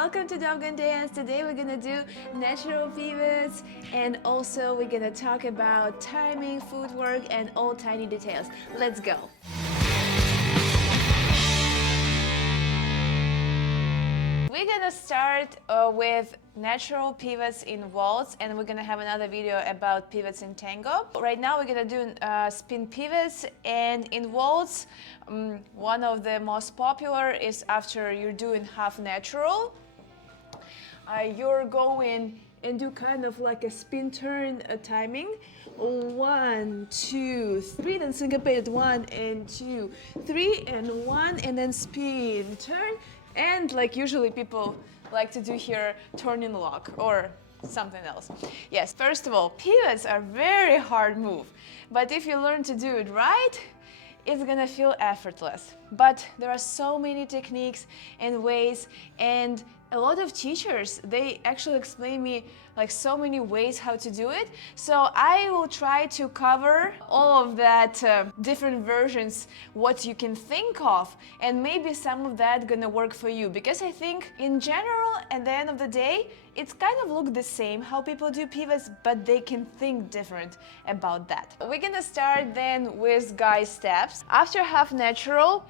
welcome to Dovgan Dance. Today we're gonna do natural pivots and also we're gonna talk about timing, footwork and all tiny details. Let's go. We're gonna start with natural pivots in waltz, and we're gonna have another video about pivots in tango. Right now we're gonna do spin pivots, and in waltz one of the most popular is after you're doing half natural, you're going and do kind of like a spin turn timing. 1, 2, 3, then syncopated 1 and 2, 3 and 1, and then spin turn. And like usually people like to do here turning lock or something else. Yes, first of all, pivots are very hard move, but if you learn to do it right, it's gonna feel effortless. But there are so many techniques and ways, and a lot of teachers, they actually explain me like so many ways how to do it. So I will try to cover all of that different versions, what you can think of, and maybe some of that gonna work for you, because I think in general at the end of the day it's kind of look the same how people do pivots, but they can think different about that. We're gonna start then with guy steps. After half natural,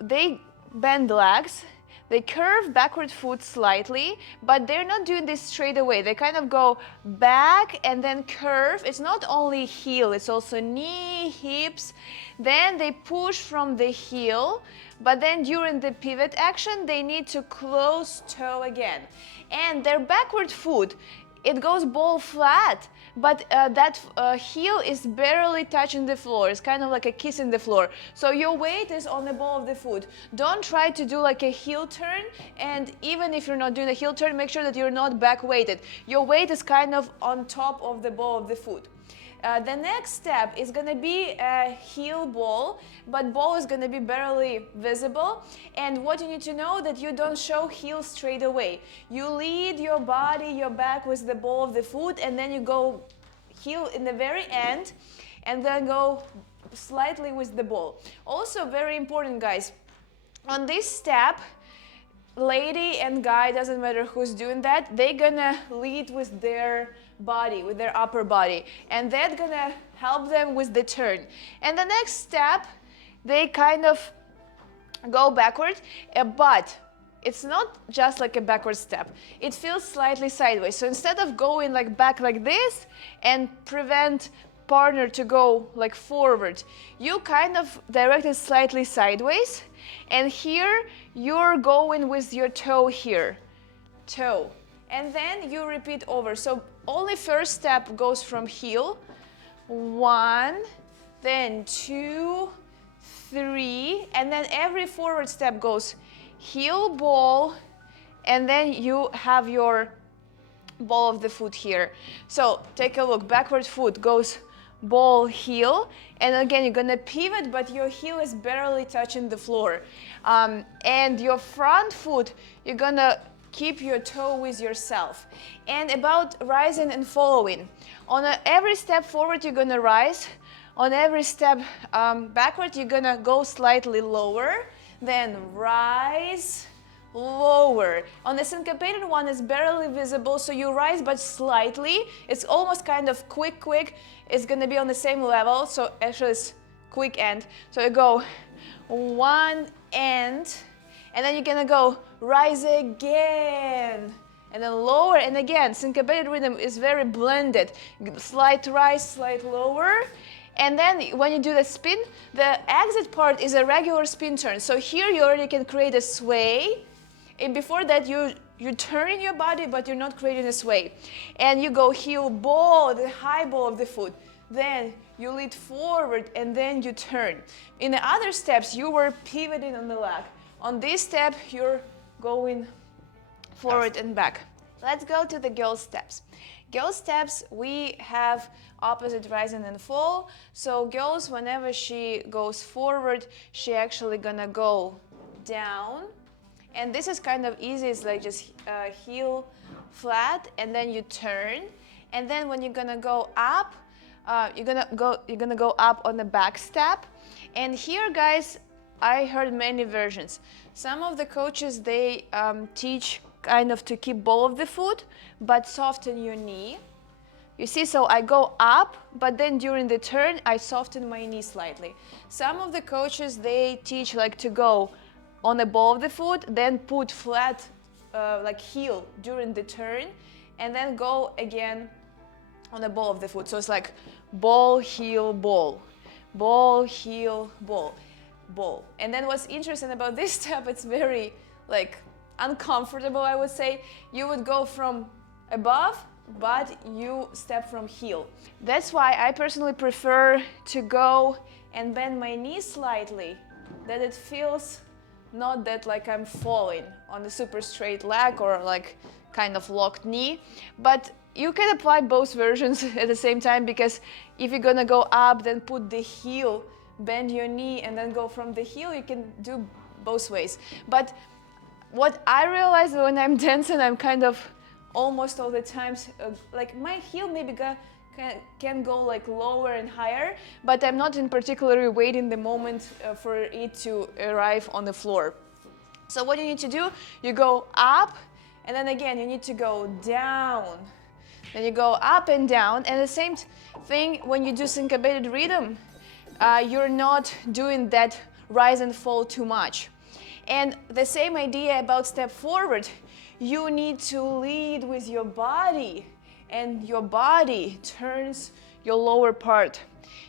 they bend legs. They curve backward foot slightly, but they're not doing this straight away. They kind of go back and then curve. It's not only heel, it's also knee, hips. Then they push from the heel, but then during the pivot action, they need to close toe again. And their backward foot, it goes ball flat, but that heel is barely touching the floor. It's kind of like a kiss in the floor. So your weight is on the ball of the foot. Don't try to do like a heel turn, and even if you're not doing a heel turn, make sure that you're not back weighted. Your weight is kind of on top of the ball of the foot. The next step is going to be a heel ball, but ball is going to be barely visible. And what you need to know that you don't show heel straight away. You lead your body, your back with the ball of the foot, and then you go heel in the very end, and then go slightly with the ball. Also very important, guys, on this step, lady and guy, doesn't matter who's doing that, they're gonna lead with their body, with their upper body, and that's gonna help them with the turn. And the next step, they kind of go backward, but it's not just like a backward step. It feels slightly sideways. So instead of going like back like this and prevent partner to go like forward, you kind of direct it slightly sideways, and here you're going with your toe here, toe, and then you repeat over. So only first step goes from heel, 1, then 2, 3, and then every forward step goes heel, ball, and then you have your ball of the foot here. So take a look, backward foot goes ball, heel, and again you're gonna pivot, but your heel is barely touching the floor. And your front foot, you're gonna keep your toe with yourself. And about rising and following, on every step forward you're gonna rise, on every step backward you're gonna go slightly lower, then rise, lower. On the syncopated one, it's barely visible, so you rise but slightly. It's almost kind of quick. It's gonna be on the same level, so actually it's quick end. So you go 1 and then you're gonna go rise again, and then lower, and again, syncopated rhythm is very blended. Slight rise, slight lower. And then when you do the spin, the exit part is a regular spin turn. So here you already can create a sway. And before that, you're turning your body, but you're not creating a sway. And you go heel ball, the high ball of the foot. Then you lead forward, and then you turn. In the other steps, you were pivoting on the leg. On this step, you're going forward and back. Let's go to the girl steps. Girl steps, we have opposite rising and fall. So girls, whenever she goes forward, she actually gonna go down. And this is kind of easy. It's like just heel flat, and then you turn. And then when you're gonna go up, you're gonna go up on the back step. And here, guys, I heard many versions. Some of the coaches, they teach kind of to keep both of the foot, but soften your knee. You see, so I go up, but then during the turn, I soften my knee slightly. Some of the coaches, they teach like to go on the ball of the foot, then put flat like heel during the turn, and then go again on the ball of the foot. So it's like ball, heel, ball, ball, heel, ball, ball. And then what's interesting about this step, it's very like uncomfortable, I would say. You would go from above, but you step from heel. That's why I personally prefer to go and bend my knee slightly, that it feels not that like I'm falling on the super straight leg or like kind of locked knee. But you can apply both versions at the same time, because if you're gonna go up, then put the heel, bend your knee, and then go from the heel, you can do both ways. But what I realize when I'm dancing, I'm kind of almost all the times, like my heel maybe can go like lower and higher, but I'm not in particular waiting the moment for it to arrive on the floor. So what you need to do, you go up, and then again you need to go down. Then you go up and down, and the same thing when you do syncopated rhythm, you're not doing that rise and fall too much. And the same idea about step forward, you need to lead with your body, and your body turns your lower part.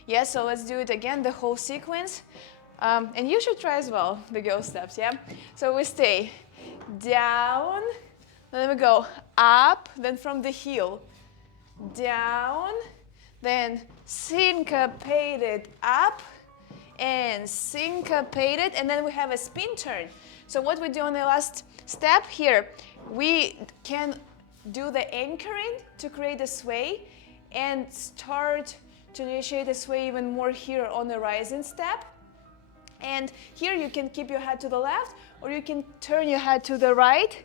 Yeah, so let's do it again, the whole sequence. And you should try as well, the girl steps, yeah? So we stay down, then we go up, then from the heel, down, then syncopated up, and syncopated, and then we have a spin turn. So what we do on the last step here, we can do the anchoring to create a sway and start to initiate a sway even more here on the rising step. And here you can keep your head to the left, or you can turn your head to the right.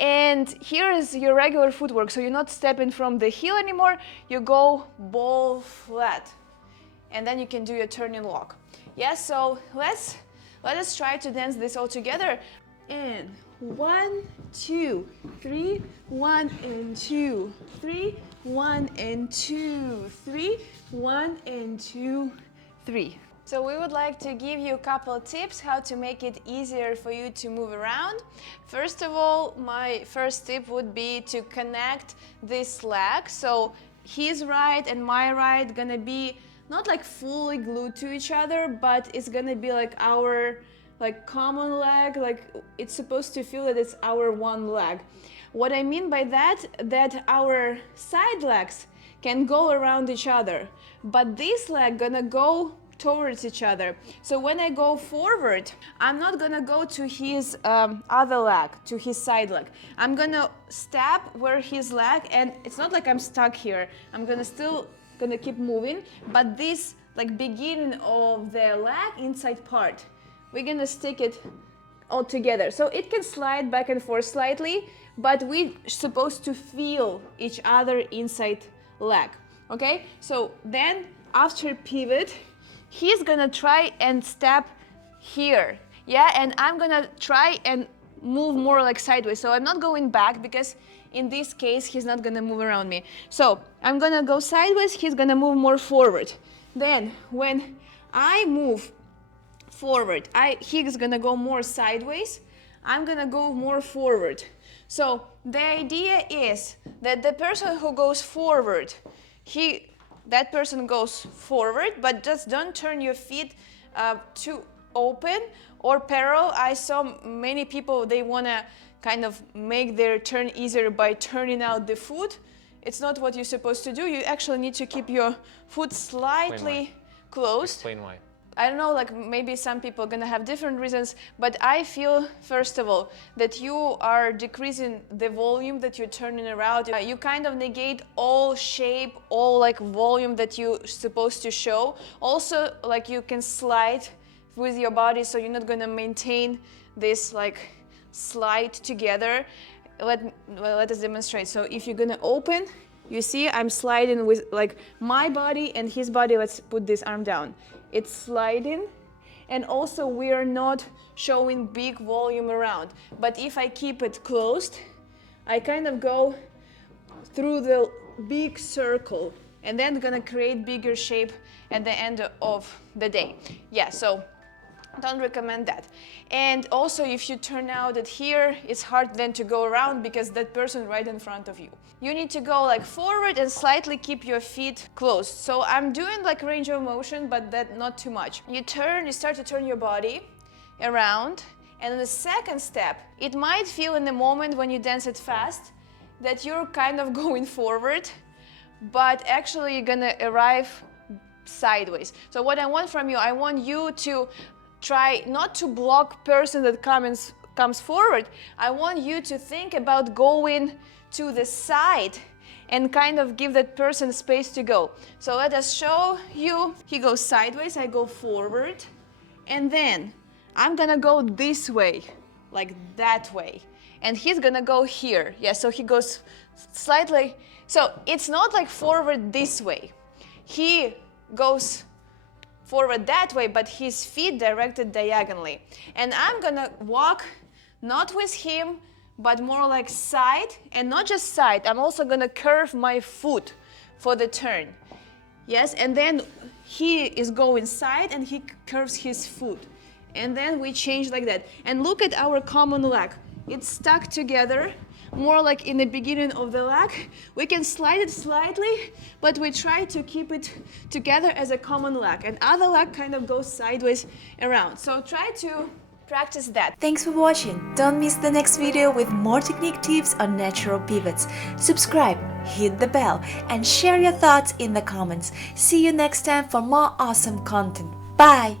And here is your regular footwork. So you're not stepping from the heel anymore, you go ball flat. And then you can do your turning walk. Yes, so let us try to dance this all together. And 1, 2, 3, 1 and 2, 3, 1 and 2, 3, 1 and 2, 3. So we would like to give you a couple of tips how to make it easier for you to move around. First of all, my first tip would be to connect this leg. So his right and my right gonna be not like fully glued to each other, but it's gonna be like our common leg, like it's supposed to feel that it's our one leg. What I mean by that our side legs can go around each other, but this leg gonna go towards each other. So when I go forward, I'm not gonna go to his other leg, to his side leg. I'm gonna step where his leg, and it's not like I'm stuck here. I'm still gonna keep moving, but this like beginning of the leg inside part, we're gonna stick it all together. So it can slide back and forth slightly, but we're supposed to feel each other inside leg, okay? So then after pivot, he's gonna try and step here, yeah? And I'm gonna try and move more like sideways. So I'm not going back, because in this case, he's not gonna move around me. So I'm gonna go sideways, he's gonna move more forward. Then when I move forward, he's gonna go more sideways, I'm gonna go more forward. So the idea is that the person who goes forward, that person goes forward, but just don't turn your feet too open or parallel. I saw many people, they wanna kind of make their turn easier by turning out the foot. It's not what you're supposed to do. You actually need to keep your foot slightly closed. Explain why. I don't know, like maybe some people are gonna have different reasons, but I feel, first of all, that you are decreasing the volume that you're turning around. You kind of negate all shape, all like volume that you're supposed to show. Also, like you can slide with your body, so you're not gonna maintain this like slide together. Let us demonstrate. So if you're gonna open, you see I'm sliding with like my body and his body. Let's put this arm down. It's sliding, and also we are not showing big volume around. But if I keep it closed, I kind of go through the big circle and then gonna create bigger shape at the end of the day. Yeah, so don't recommend that. And also if you turn out that here, it's hard then to go around because that person right in front of you. You need to go like forward and slightly keep your feet closed. So I'm doing like range of motion, but that not too much. You start to turn your body around. And in the second step, it might feel in the moment when you dance it fast that you're kind of going forward, but actually you're gonna arrive sideways. So what I want from you, I want you to try not to block person that comes forward. I want you to think about going to the side and kind of give that person space to go. So let us show you. He goes sideways, I go forward, and then I'm gonna go this way, like that way. And he's gonna go here. Yeah, so he goes slightly. So it's not like forward this way. He goes forward that way, but his feet directed diagonally. And I'm gonna walk not with him, but more like side, and not just side, I'm also gonna curve my foot for the turn. Yes, and then he is going side and he curves his foot. And then we change like that. And look at our common leg. It's stuck together, more like in the beginning of the leg. We can slide it slightly, but we try to keep it together as a common leg. And other leg kind of goes sideways around. So try to practice that. Thanks for watching. Don't miss the next video with more technique tips on natural pivots. Subscribe, hit the bell, and share your thoughts in the comments. See you next time for more awesome content. Bye!